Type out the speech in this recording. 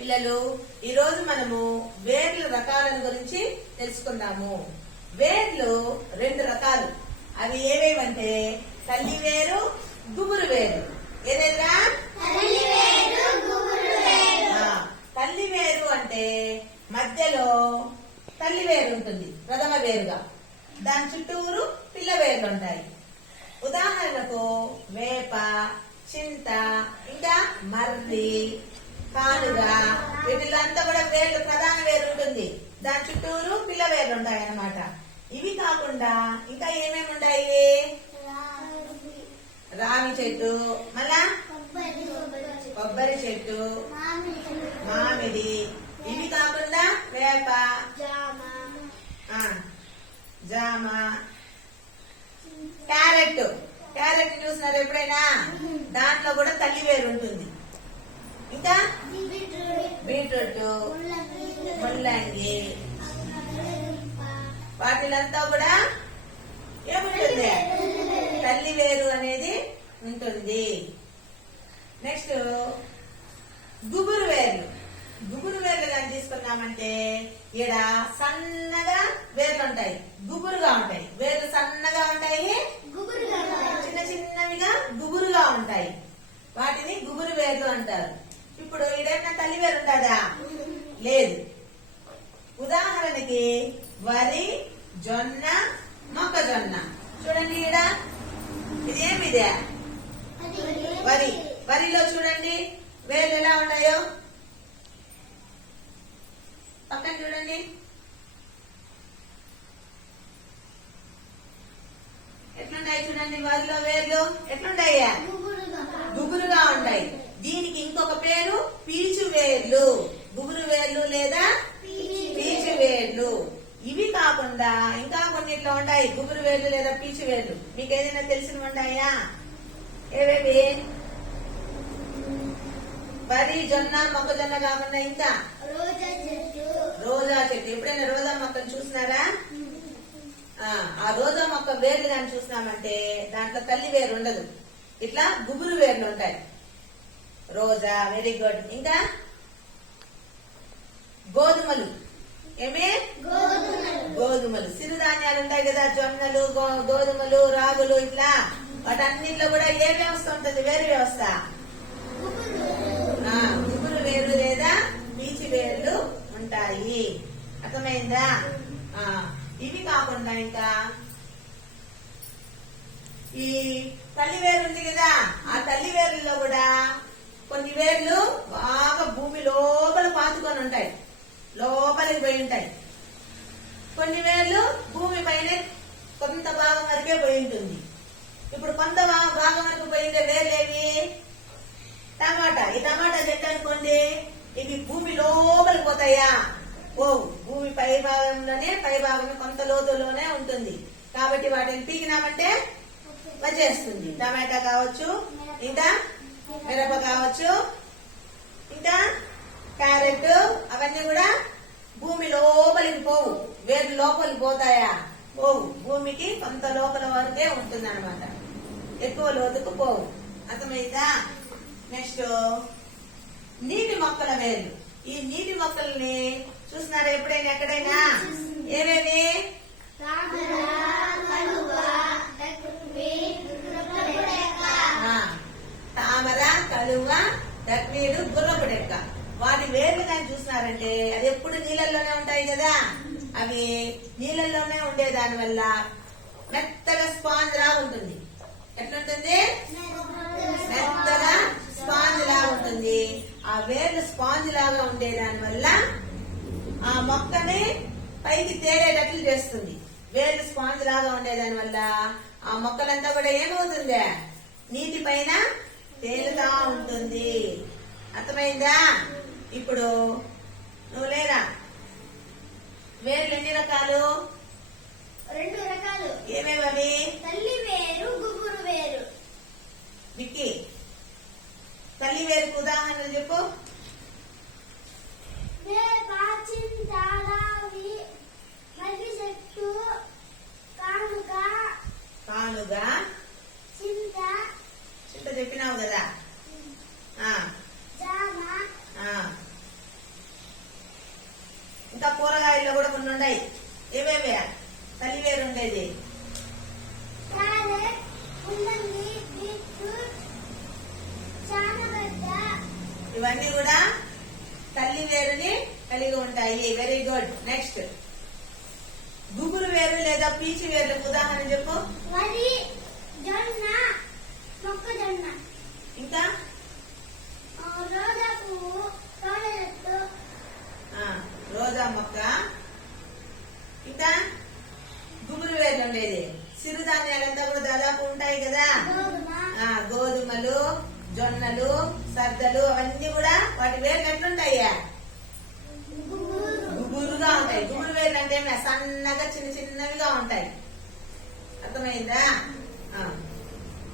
పిల్లలు ఈ రోజు మనము వేర్ల రకాలను గురించి తెలుసుకుందాము. వేర్లు రెండు రకాలు. అవి ఏవేవంటే తల్లి వేరు గుబురు వేరు. ఏదైనా తల్లి వేరు అంటే మధ్యలో తల్లి వేరు ఉంటుంది ప్రథమ వేరుగా. దాని చుట్టూరు పిల్ల వేర్లు ఉంటాయి. ఉదాహరణకు వేప చింత ఇంకా మర్రి కానుగా వీటిలో అంతా కూడా వేర్లు ప్రధాన వేరు ఉంటుంది. దాని చుట్టూరు పిల్ల వేర్లు ఉంటాయి అన్నమాట ఇవి కాకుండా ఇంకా ఏమేమి ఉంటాయి? రావి చెట్టు మళ్ళా? కొబ్బరి చెట్టు మామిడి. ఇవి కాకుండా వేప. జామ. క్యారెట్. క్యారెట్ చూసినారు ఎప్పుడైనా? దాంట్లో కూడా తల్లి వేరు ఉంటుంది. ఇంకా? బీట్రూట్ ముల్లంగి. వాటిలంతా కూడా ఏముంటుంది? తల్లి వేరు అనేది ఉంటుంది. నెక్స్ట్ గుబురు వేర్లు. గుబురు వేర్లు కానీ తీసుకున్నామంటే ఈడ సన్నగా వేర్లు ఉంటాయి. గుబురుగా ఉంటాయి. వేర్లు సన్నగా ఉంటాయి? చిన్న చిన్నవిగా గుబురుగా ఉంటాయి. వాటిని గుబురు వేర్లు అంటారు. ఇప్పుడు ఈడేమైనా తల్లి పేరు ఉంటుందా? లేదు. ఉదాహరణకి వరి జొన్న మొక్కజొన్న. చూడండి ఈడ. ఇది? వరి. వరిలో చూడండి వేర్లు ఎలా ఉన్నాయో? పక్కన చూడండి. ఎట్లున్నాయి చూడండి వరిలో వేర్లు? ఎట్లున్నాయా గుబురుగా ఉంటాయి. దీనికి ఇంకొక పేరు పీచు వేర్లు గుబురు వేర్లు లేదా పీచు వేర్లు ఇవి కాకుండా ఇంకా కొన్నిట్లో ఉంటాయి. గుబురు వేర్లు లేదా పీచు వేర్లు మీకు ఏదైనా తెలిసినవి ఉంటాయా? ఏవేవి? వరి జొన్న మొక్కజొన్న కాకుండా ఇంకా? రోజా చెట్టు. ఎప్పుడైనా రోజా మొక్కను చూసినారా? ఆ, ఆ రోజా మొక్క వేర్లు కానీ చూసినామంటే దాంట్లో తల్లి వేరు ఉండదు. ఇట్లా గుబురు వేర్లు ఉంటాయి. రోజా వెరీ గుడ్ ఇంకా? గోధుమలు. ఏమే? గోధుమలు. సిరుధాన్యాలు ఉంటాయి కదా జొన్నలు గోధుమలు రాగులు ఇట్లా. వాటన్నిటిలో కూడా ఏ వ్యవస్థ ఉంటుంది? వేరు వ్యవస్థ. గుబురు వేరు లేదా? పీచి వేర్లు ఉంటాయి. అర్థమైందా? ఆ, ఇవి కాకుండా ఇంకా? ఈ తల్లి వేరు ఉంది కదా ఆ తల్లి వేర్లలో కూడా కొన్ని వేర్లు బాగా భూమి లోపల పాతుకొని ఉంటాయి లోపలికి పోయి ఉంటాయి కొన్ని వేళ్ళు భూమి పైన కొంత భాగం వరకే పోయి ఉంటుంది ఇప్పుడు కొంత భాగం వరకు పోయిందే వేలేవి టమాటా. ఈ టమాటా చెట్టు అనుకోండి ఇవి భూమి లోపలికి పోతాయా? ఓ భూమి పై భాగంలోనే పై భాగం కొంత లోతులోనే ఉంటుంది. కాబట్టి వాటిని పీకినామంటే వచ్చేస్తుంది. టమాటా కావచ్చు ఇంకా మిరప కావచ్చు ఇంకా క్యారెట్ అవన్నీ కూడా భూమి లోపలికి పోవు. వేరు లోపలికి పోతాయా? పోవు. భూమికి కొంత లోపల వరకే ఉంటుంది అనమాట ఎక్కువ లోతుకు పోవు. అర్థమైందా? నెక్స్ట్ నీటి మొక్కల వేర్లు. ఈ నీటి మొక్కల్ని చూసినారా ఎప్పుడైనా ఎక్కడైనా? ఏమేమి తామర కలువ డక్వీడు గుర్రపు డెక్క. వాటి వేర్లు కానీ చూసినారంటే అది కదా? అవి నీళ్ళల్లోనే ఉండే దాని వల్ల మెత్తగా స్పాంజ్ లా ఉంటుంది. ఎట్లుంటుంది? మెత్తగా స్పాంజ్ లా ఉంటుంది. ఆ వేర్లు స్పాంజ్ లాగా ఉండే దాని వల్ల ఆ మొక్కని పైకి తేలేటట్లు చేస్తుంది. వేర్లు స్పాంజ్ లాగా ఉండేదాని వల్ల ఆ మొక్కలంతా కూడా ఏమవుతుంది? నీటి పైన తేలుతా ఉంటుంది. అర్థమైందా? ఇప్పుడు నువ్వు లేరా? వేర్లు ఎన్ని రకాలు? రెండు రకాలు. ఏమేమి అవి తల్లి వేరు గుబురు వేరు. విక్కీ తల్లి వేరుకు ఉదాహరణలు చెప్పు వేప చింత రావి మర్రి చెట్టు కానుక కానుగ చింత చింత చెప్పినావు కదా ఆ, జామ ఆ, ఇంకా కూరగాయల్లో కూడా కొన్ని ఉన్నాయి ఏమేమి తల్లి వేరు ఉండేది ఇవన్నీ కూడా తల్లి వేరుని కలిగి ఉంటాయి. వెరీ గుడ్ నెక్స్ట్ గుబురు వేరు లేదా పీచు వేర్లకు ఉదాహరణ చెప్పు వరి జొన్న మొక్కజొన్న ఇంకా ఆ, రోజా పువ్వు రోజా చెట్టు ఆ, రోజా మొక్క ఇంకా? గుబురు వేర్లు ఉండేది సిరుధాన్యాలంతా కూడా దాదాపు ఉంటాయి కదా. గోధుమలు జొన్నలు సద్దలు అవన్నీ కూడా